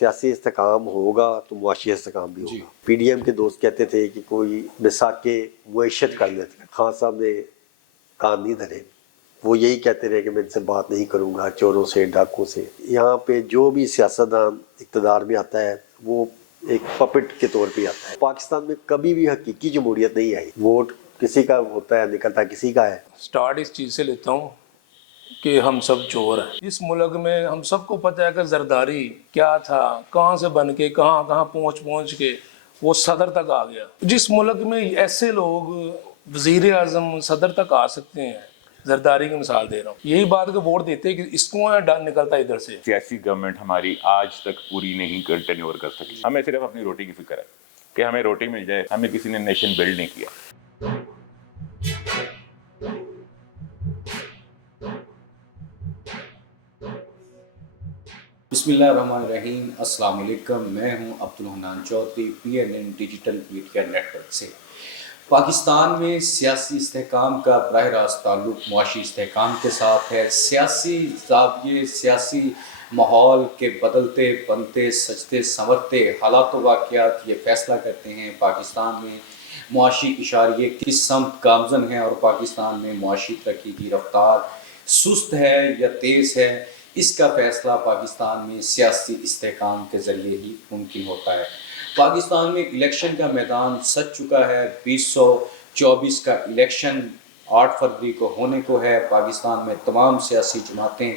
سیاسی استحکام ہوگا تو معاشی استحکام بھی ہوگا۔ پی ڈی ایم کے دوست کہتے تھے کہ کوئی مساق معیشت کر لیتے ہیں، خان صاحب نے کان نہیں دھرے، وہ یہی کہتے رہے کہ میں ان سے بات نہیں کروں گا، چوروں سے ڈاکوں سے۔ یہاں پہ جو بھی سیاستدان اقتدار میں آتا ہے وہ ایک پپٹ کے طور پہ آتا ہے۔ پاکستان میں کبھی بھی حقیقی جمہوریت نہیں آئی، ووٹ کسی کا ہوتا ہے نکلتا کسی کا ہے۔ سٹارٹ اس چیز سے لیتا ہوں کہ ہم سب چور ہیں۔ اس ملک میں ہم سب کو پتہ ہے کہ زرداری کیا تھا، کہاں سے بن کے کہاں پہنچ کے وہ صدر تک آ گیا۔ جس ملک میں ایسے لوگ وزیر اعظم صدر تک آ سکتے ہیں، زرداری کی مثال دے رہا ہوں، یہی بات کہ ووٹ دیتے کہ اس کو نکلتا ادھر سے۔ سیاسی گورنمنٹ ہماری آج تک پوری نہیں کنٹینیور کر سکی۔ ہمیں صرف اپنی روٹی کی فکر ہے کہ ہمیں روٹی مل جائے، ہمیں کسی نے نیشن بلڈ نہیں کیا۔ بسم اللہ الرحمن الرحیم۔ السلام علیکم، میں ہوں Abdul Hanan Chaudhry, PNN digital media network سے۔ پاکستان میں سیاسی استحکام کا براہ راست تعلق معاشی استحکام کے ساتھ ہے۔ سیاسی زاویے، سیاسی ماحول کے بدلتے بنتے سجتے سنورتے حالات و واقعات یہ فیصلہ کرتے ہیں پاکستان میں معاشی اشاریے کس سمت گامزن ہیں اور پاکستان میں معاشی ترقی کی رفتار سست ہے یا تیز ہے۔ اس کا فیصلہ پاکستان میں سیاسی استحکام کے ذریعے ہی ممکن ہوتا ہے۔ پاکستان میں الیکشن کا میدان سج چکا ہے۔ 2024 کا الیکشن 8 فروری کو ہونے کو ہے۔ پاکستان میں تمام سیاسی جماعتیں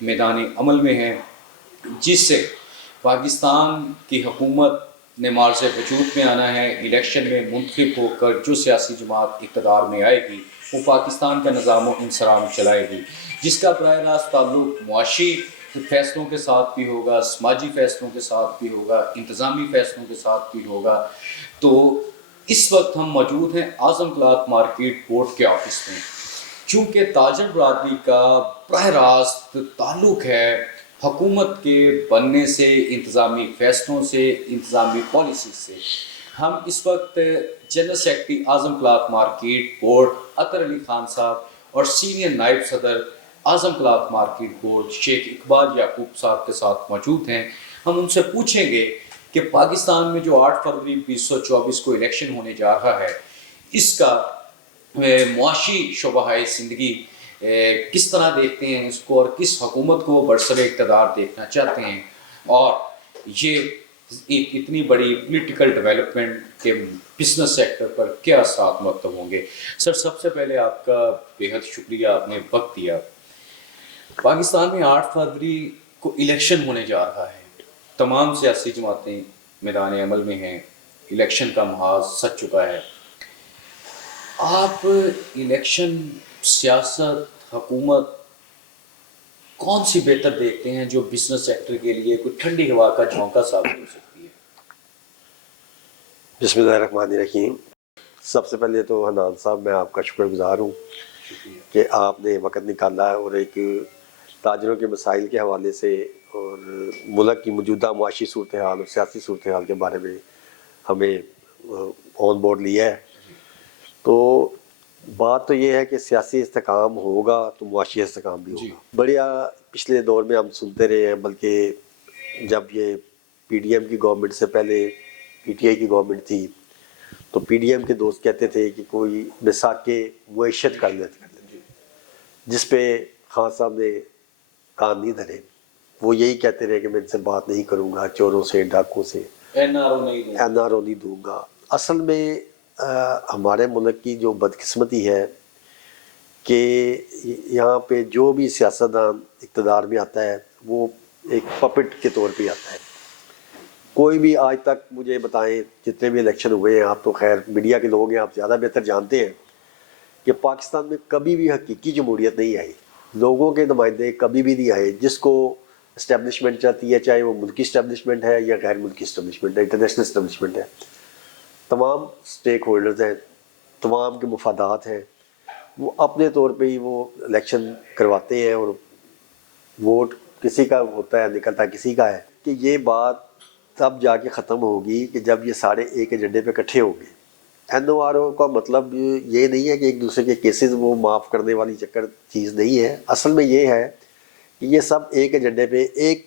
میدان عمل میں ہیں، جس سے پاکستان کی حکومت نے معرض وجود میں آنا ہے۔ الیکشن میں منتخب ہو کر جو سیاسی جماعت اقتدار میں آئے گی وہ پاکستان کا نظام و انصرام چلائے گی، جس کا براہ راست تعلق معاشی فیصلوں کے ساتھ بھی ہوگا، سماجی فیصلوں کے ساتھ بھی ہوگا، انتظامی فیصلوں کے ساتھ بھی ہوگا۔ تو اس وقت ہم موجود ہیں اعظم کلاتھ مارکیٹ بورڈ کے آفس میں۔ چونکہ تاجر برادری کا براہ راست تعلق ہے حکومت کے بننے سے، انتظامی فیصلوں سے، انتظامی پالیسی سے، ہم اس وقت جنرل سیکرٹری اعظم کلاتھ مارکیٹ بورڈ عطر علی خان صاحب اور سینئر نائب صدر اعظم کلاتھ مارکیٹ بورڈ شیخ اقبال یعقوب صاحب کے ساتھ موجود ہیں۔ ہم ان سے پوچھیں گے کہ پاکستان میں جو 8 فروری 2024 کو الیکشن ہونے جا رہا ہے، اس کا معاشی شعبہ زندگی کس طرح دیکھتے ہیں اس کو، اور کس حکومت کو برسر اقتدار دیکھنا چاہتے ہیں، اور یہ ایک اتنی بڑی پولیٹیکل ڈیولپمنٹ کے بزنس سیکٹر پر کیا اثرات مرتب ہوں گے۔ سر، سب سے پہلے آپ کا بےحد شکریہ، آپ نے وقت دیا۔ پاکستان میں 8 فروری کو الیکشن ہونے جا رہا ہے، تمام سیاسی جماعتیں میدان عمل میں ہیں، الیکشن کا محاذ سج چکا ہے۔ آپ الیکشن، سیاست، حکومت کون سی بہتر دیکھتے ہیں جو بزنس سیکٹر کے لیے کوئی ٹھنڈی ہوا کا جھونکا ثابت ہو سکتی ہے؟ بسم اللہ الرحمن الرحیم۔ سب سے پہلے تو حنان صاحب میں آپ کا شکر گزار ہوں کہ آپ نے وقت نکالا اور ایک تاجروں کے مسائل کے حوالے سے اور ملک کی موجودہ معاشی صورتحال اور سیاسی صورتحال کے بارے میں ہمیں آن بورڈ لیا ہے۔ تو بات تو یہ ہے کہ سیاسی استحکام ہوگا تو معاشی استحکام بھی ہوگا۔ بڑیا پچھلے دور میں ہم سنتے رہے ہیں، بلکہ جب یہ پی ڈی ایم کی گورنمنٹ سے پہلے پی ٹی آئی کی گورنمنٹ تھی تو پی ڈی ایم کے دوست کہتے تھے کہ کوئی مساق معیشت کر لیتے، جس پہ خان صاحب نے کان نہیں دھرے، وہ یہی کہتے رہے کہ میں ان سے بات نہیں کروں گا، چوروں سے ڈاکوں سے این آر او نہیں دوں گا۔ اصل میں ہمارے ملک کی جو بدقسمتی ہے کہ یہاں پہ جو بھی سیاستدان اقتدار میں آتا ہے وہ ایک پپٹ کے طور پہ آتا ہے۔ کوئی بھی آج تک مجھے بتائیں، جتنے بھی الیکشن ہوئے ہیں، آپ تو خیر میڈیا کے لوگ ہیں، آپ زیادہ بہتر جانتے ہیں کہ پاکستان میں کبھی بھی حقیقی جمہوریت نہیں آئی، لوگوں کے نمائندے کبھی بھی نہیں آئے جس کو اسٹیبلشمنٹ چاہتی ہے، چاہے وہ ملکی اسٹیبلشمنٹ ہے یا غیر ملکی اسٹیبلشمنٹ ہے، انٹرنیشنل اسٹیبلشمنٹ ہے۔ تمام سٹیک ہولڈرز ہیں، تمام کے مفادات ہیں، وہ اپنے طور پہ ہی وہ الیکشن کرواتے ہیں اور ووٹ کسی کا ہوتا ہے نکلتا کسی کا ہے۔ کہ یہ بات تب جا کے ختم ہوگی کہ جب یہ سارے ایک ایجنڈے پہ اکٹھے ہوں گے۔ این او آر او کا مطلب یہ نہیں ہے کہ ایک دوسرے کے کیسز وہ معاف کرنے والی چکر چیز نہیں ہے۔ اصل میں یہ ہے کہ یہ سب ایک ایجنڈے پہ ایک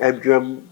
MQM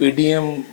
PDM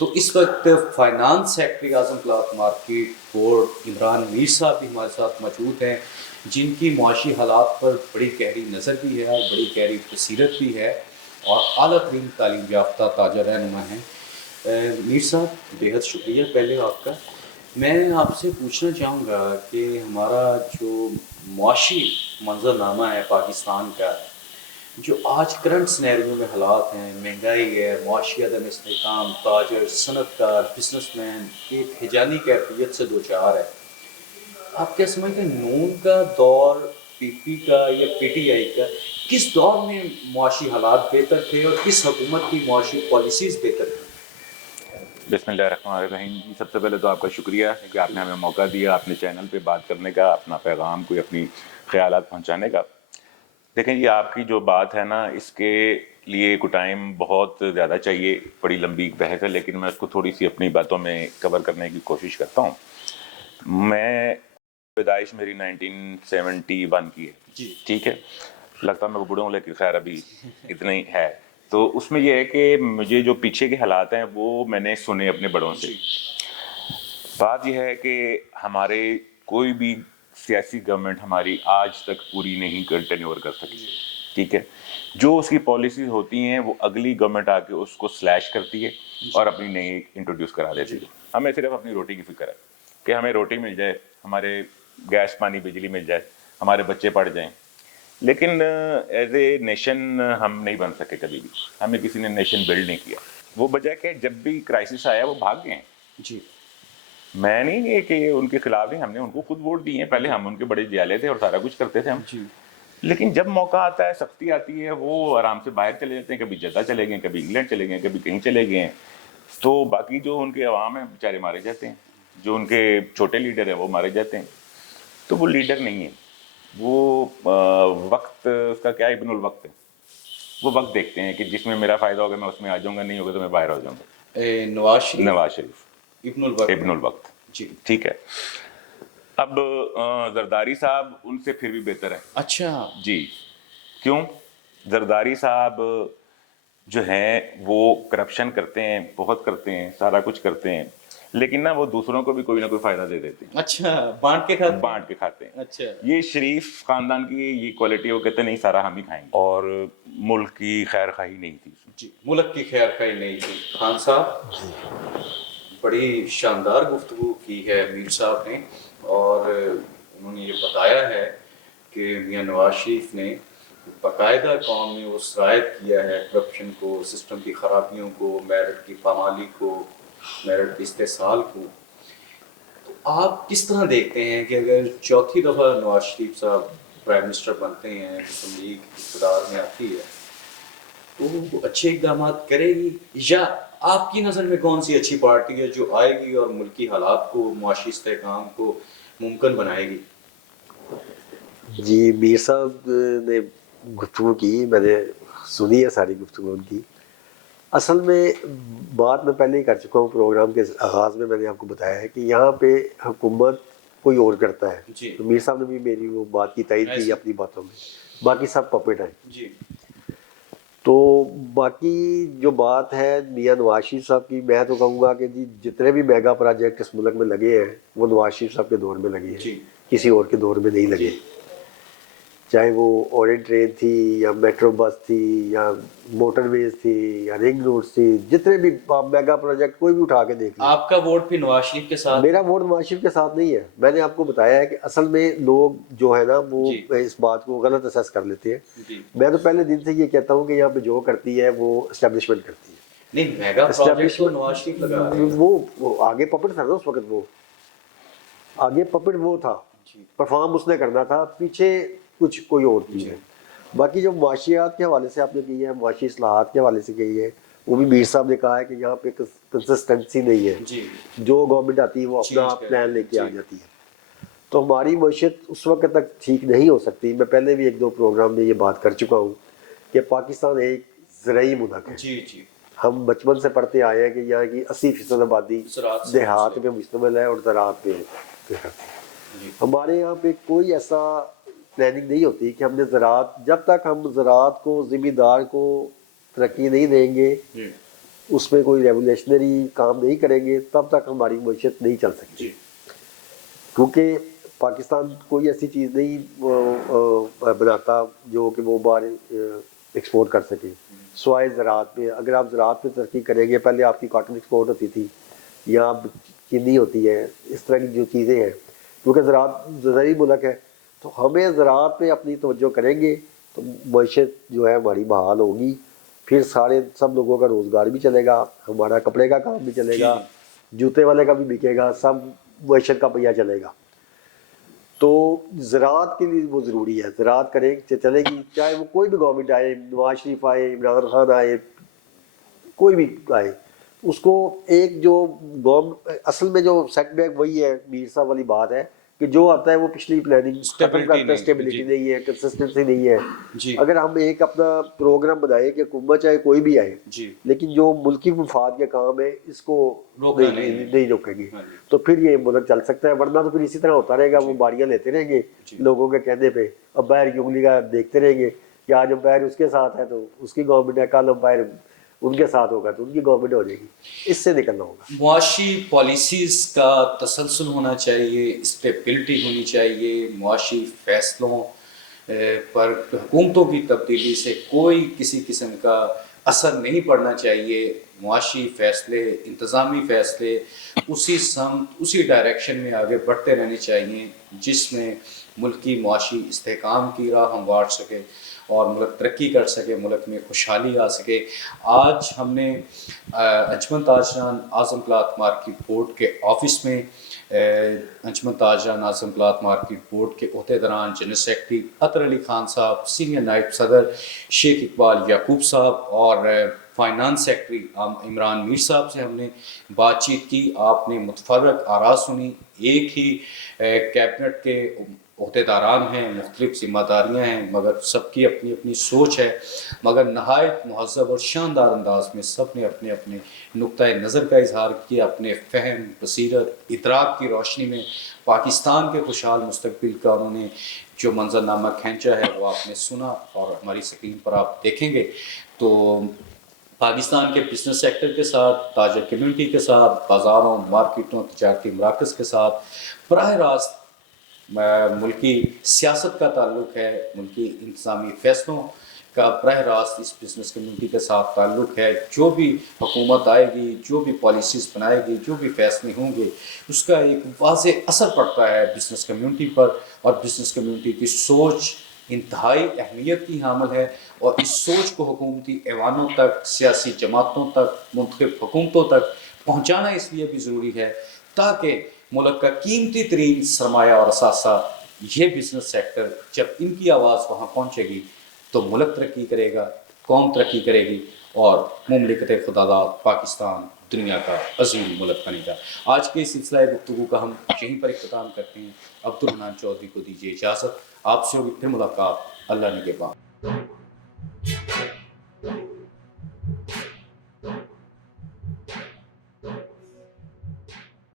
تو اس وقت فائنانس سیکٹری اعظم کلاتھ مارکیٹ بورڈ عمران میر صاحب بھی ہمارے ساتھ موجود ہیں، جن کی معاشی حالات پر بڑی گہری نظر بھی ہے اور بڑی گہری بصیرت بھی ہے، اور اعلیٰ ترین تعلیم یافتہ تاجر رہنما ہیں۔ میر صاحب بےحد شکریہ پہلے آپ کا۔ میں آپ سے پوچھنا چاہوں گا کہ ہمارا جو معاشی منظرنامہ ہے پاکستان کا، جو آج کرنٹ سینیریو میں حالات ہیں، مہنگائی ہے، معاشی عدم استحکام، تاجر، صنعت کار، بزنس مین ایک ہجانی کیفیت سے دوچار ہے، آپ کیا سمجھتے ہیں نون کا دور، پی پی کا یا پی ٹی آئی کا، کس دور میں معاشی حالات بہتر تھے اور کس حکومت کی معاشی پالیسیز بہتر تھیں؟ بسم اللہ الرحمن الرحیم جی، سب سے پہلے تو آپ کا شکریہ کہ آپ نے ہمیں موقع دیا اپنے چینل پہ بات کرنے کا، اپنا پیغام کوئی اپنی خیالات پہنچانے کا۔ دیکھیں جی، آپ کی جو بات ہے نا، اس کے لیے کو ٹائم بہت زیادہ چاہیے، بڑی لمبی بحث ہے، لیکن میں اس کو تھوڑی سی اپنی باتوں میں کور کرنے کی کوشش کرتا ہوں۔ میں پیدائش میری 1971 کی ہے جی ٹھیک ہے، لگتا میں بوڑھا ہوں لیکن خیر ابھی اتنا ہی ہے۔ تو اس میں یہ ہے کہ مجھے جو پیچھے کے حالات ہیں وہ میں نے سنے اپنے بڑوں سے۔ بات یہ ہے کہ ہمارے کوئی بھی سیاسی گورنمنٹ ہماری آج تک پوری نہیں ٹینیور کر سکی، ٹھیک ہے۔ جو اس کی پالیسیز ہوتی ہیں وہ اگلی گورنمنٹ آ کے اس کو سلیش کرتی ہے اور اپنی نئی انٹروڈیوس کرا دیتی ہے۔ ہمیں صرف اپنی روٹی کی فکر ہے کہ ہمیں روٹی مل جائے، ہمارے گیس پانی بجلی مل جائے، ہمارے بچے پڑھ جائیں، لیکن ایز اے نیشن ہم نہیں بن سکے کبھی بھی، ہمیں کسی نے نیشن بلڈ نہیں کیا۔ وہ وجہ کہ جب بھی کرائسس آیا وہ بھاگ گئے ہیں۔ جی میں نہیں یہ کہ ان کے خلاف نہیں، ہم نے ان کو خود ووٹ دیے ہیں، پہلے ہم ان کے بڑے جیالے تھے اور سارا کچھ کرتے تھے ہم، جی لیکن جب موقع آتا ہے، سختی آتی ہے، وہ آرام سے باہر چلے جاتے ہیں، کبھی جدہ چلے گئے، کبھی انگلینڈ چلے گئے، کبھی کہیں چلے گئے ہیں۔ تو باقی جو ان کے عوام ہیں بیچارے مارے جاتے ہیں، جو ان کے چھوٹے لیڈر ہیں وہ مارے جاتے ہیں۔ تو وہ لیڈر نہیں ہے، وہ وقت اس کا کیا ابن الوقت ہے، وہ وقت دیکھتے ہیں کہ جس میں میرا فائدہ ہوگا میں اس میں آ جاؤں گا، نہیں ہوگا تو میں باہر ہو جاؤں گا۔ نواز شریف نواز شریف ابن الوقت جی ٹھیک ہے۔ اب زرداری صاحب ان سے پھر بھی بہتر ہے اچھا جی۔ کیوں؟ زرداری صاحب جو ہیں وہ کرپشن کرتے ہیں، بہت کرتے ہیں، سارا کچھ کرتے ہیں، لیکن نا وہ دوسروں کو بھی کوئی نہ کوئی فائدہ دے دیتے ہیں، اچھا بانٹ کے کھاتے ہیں۔ ہیں۔ اچھا یہ شریف خاندان کی یہ کوالٹی، وہ کہتے ہیں نہیں سارا ہم ہی کھائیں گے، اور ملک کی خیر خواہی نہیں تھی۔ جی ملک کی خیر خواہی نہیں تھی۔ خان صاحب بڑی شاندار گفتگو کی ہے میر صاحب نے، اور انہوں نے یہ بتایا ہے کہ میاں نواز شریف نے باقاعدہ قوم میں وہ سرایت کیا ہے کرپشن کو، سسٹم کی خرابیوں کو، میرٹ کی پامالی کو، میرٹ کے استحصال کو۔ تو آپ کس طرح دیکھتے ہیں کہ اگر چوتھی دفعہ نواز شریف صاحب پرائم منسٹر بنتے ہیں، مسلم لیگ اقتدار میں آتی ہے، تو وہ اچھے اقدامات کرے گی، یا آپ کی نظر میں کون سی اچھی پارٹی ہے جو آئے گی اور ملکی حالات کو، معاشی استحکام کو ممکن بنائے گی؟ جی میر صاحب نے گفتگو کی، میں نے سنی ہے ساری گفتگو ان کی۔ اصل میں بات میں پہلے ہی کر چکا ہوں، پروگرام کے آغاز میں نے آپ کو بتایا ہے کہ یہاں پہ حکومت کوئی اور کرتا ہے۔ جی تو میر صاحب نے بھی میری وہ بات کی تائید کی اپنی باتوں میں، باقی سب پپٹ ہیں۔ جی تو باقی جو بات ہے میاں نواز شریف صاحب کی، میں تو کہوں گا کہ جی جتنے بھی میگا پروجیکٹ اس ملک میں لگے ہیں وہ نواز شریف صاحب کے دور میں لگے ہیں، جی کسی اور کے دور میں نہیں لگے۔ چاہے وہ اورینٹ ٹرین تھی یا میٹرو بس تھی یا موٹر ویز تھی یا رنگ روڈس تھی، جتنے بھی میگا پروجیکٹ کوئی بھی اٹھا کے دیکھ لیں۔ آپ کا ووٹ بھی نواز شریف کے ساتھ؟ میرا ووٹ نواز شریف کے ساتھ نہیں ہے۔ میں نے آپ کو بتایا ہے کہ اصل میں لوگ جو ہے نا وہ اس بات کو غلط اسیس کر لیتے ہیں۔ میں تو پہلے دن سے یہ کہتا ہوں کہ یہاں پہ جو کرتی ہے وہ اسٹیبلشمنٹ کرتی ہے۔ نہیں، میگا پروجیکٹ تو نواز شریف لگا رہے ہیں۔ وہ آگے پپٹ تھا نا اس وقت، وہ آگے پپٹ وہ تھا، پرفارم اس نے کرنا تھا، پیچھے کچھ کوئی اور چیز ہے۔ باقی جو معاشیات کے حوالے سے آپ نے کی ہے، معاشی اصلاحات کے حوالے سے کی ہے، وہ بھی میر صاحب نے کہا ہے کہ یہاں پہ کنسسٹنسی نہیں ہے، جو گورنمنٹ آتی ہے وہ اپنا پلان لے کے آ جاتی ہے۔ تو ہماری معیشت اس وقت تک ٹھیک نہیں ہو سکتی۔ میں پہلے بھی ایک دو پروگرام میں یہ بات کر چکا ہوں کہ پاکستان ایک زرعی ملک ہے۔ ہم بچپن سے پڑھتے آئے ہیں کہ یہاں کی 80% آبادی دیہات میں مشتمل ہے اور زراعت پہ۔ ہمارے یہاں پہ کوئی ایسا پلاننگ نہیں ہوتی کہ ہم نے زراعت، جب تک ہم زراعت کو، ذمہ دار کو ترقی نہیں دیں گے اس میں کوئی ریولیشنری کام نہیں کریں گے تب تک ہماری معیشت نہیں چل سکتی، کیونکہ پاکستان کوئی ایسی چیز نہیں بناتا جو کہ وہ باہر ایکسپورٹ کر سکے سوائے زراعت میں. اگر آپ زراعت میں ترقی کریں گے، پہلے آپ کی کاٹن ایکسپورٹ ہوتی تھی یا چینی ہوتی ہے، اس طرح کی جو چیزیں ہیں، کیونکہ زراعت زرعی ملک ہے، تو ہمیں زراعت پہ اپنی توجہ کریں گے تو معیشت جو ہے ہماری بحال ہوگی. پھر سب لوگوں کا روزگار بھی چلے گا، ہمارا کپڑے کا کام بھی چلے گا، جوتے والے کا بھی بکے گا، سب معیشت کا پہیہ چلے گا. تو زراعت کے لیے وہ ضروری ہے، زراعت کریں چلے گی، چاہے وہ کوئی بھی گورنمنٹ آئے، نواز شریف آئے، عمران خان آئے، کوئی بھی آئے. اس کو ایک جو اصل میں جو سیٹ بیک وہی ہے، میر صاحب والی بات ہے کہ جو آتا ہے وہ پچھلی پلاننگ ختم کرتا ہے، اسٹیبلٹی نہیں ہے، کنسسٹنسی نہیں ہے. اگر ہم ایک اپنا پروگرام بنائے کہ حکومت چاہے کوئی بھی آئے، لیکن جو ملکی مفاد کے کام ہے اس کو نہیں روکیں گے تو پھر یہ ملک چل سکتا ہے. ورنہ تو پھر اسی طرح ہوتا رہے گا، وہ باریاں لیتے رہیں گے لوگوں کے کہنے پہ. اب باہر کی انگلی کا دیکھتے رہیں گے کہ آج امپائر اس کے ساتھ ہے تو اس کی گورنمنٹ ہے، کل امپائر ان کے ساتھ ہوگا تو ان کی گورنمنٹ ہو جائے گی. اس سے نکلنا ہوگا. معاشی پالیسیز کا تسلسل ہونا چاہیے، اسٹیبلٹی ہونی چاہیے. معاشی فیصلوں پر حکومتوں کی تبدیلی سے کوئی کسی قسم کا اثر نہیں پڑنا چاہیے. معاشی فیصلے، انتظامی فیصلے اسی سمت، اسی ڈائریکشن میں آگے بڑھتے رہنے چاہیے جس میں ملکی معاشی استحکام کی راہ ہم وار سکے اور ملک ترقی کر سکے، ملک میں خوشحالی آ سکے. آج ہم نے انجمن تاجران اعظم کلاتھ مارکیٹ بورڈ کے آفس میں انجمن تاجران اعظم کلاتھ مارکیٹ بورڈ کے عہدیداران جنرل سیکرٹری اطہر علی خان صاحب، سینئر نائب صدر شیخ اقبال یعقوب صاحب اور فائنانس سیکرٹری عمران میر صاحب سے ہم نے بات چیت کی. آپ نے متفرق آراء سنی. ایک ہی کیبنٹ کے عہدیداران ہیں، مختلف ذمہ داریاں ہیں، مگر سب کی اپنی اپنی سوچ ہے، مگر نہایت مہذب اور شاندار انداز میں سب نے اپنے اپنے نقطۂ نظر کا اظہار کیا. اپنے فہم، بصیرت، ادراک کی روشنی میں پاکستان کے خوشحال مستقبل کا انہوں نے جو منظرنامہ کھینچا ہے وہ آپ نے سنا اور ہماری اسکرین پر آپ دیکھیں گے. تو پاکستان کے بزنس سیکٹر کے ساتھ، تاجر کمیونٹی کے ساتھ، بازاروں، مارکیٹوں، تجارتی مراکز کے ساتھ براہ راست ملکی سیاست کا تعلق ہے، ملکی انتظامی فیصلوں کا براہ راست اس بزنس کمیونٹی کے ساتھ تعلق ہے. جو بھی حکومت آئے گی، جو بھی پالیسیز بنائے گی، جو بھی فیصلے ہوں گے، اس کا ایک واضح اثر پڑتا ہے بزنس کمیونٹی پر، اور بزنس کمیونٹی کی سوچ انتہائی اہمیت کی حامل ہے. اور اس سوچ کو حکومتی ایوانوں تک، سیاسی جماعتوں تک، منتخب حکومتوں تک پہنچانا اس لیے بھی ضروری ہے تاکہ ملک کا قیمتی ترین سرمایہ اور اثاثہ یہ بزنس سیکٹر، جب ان کی آواز وہاں پہنچے گی تو ملک ترقی کرے گا، قوم ترقی کرے گی اور مملکت خداداد پاکستان دنیا کا عظیم ملک بنے گا. آج کے اس سلسلہ گفتگو کا ہم یہیں پر اختتام کرتے ہیں. عبدالحنان چودھری کو دیجیے اجازت. آپ سے ہوگی پھر ملاقات. اللہ نگہبان.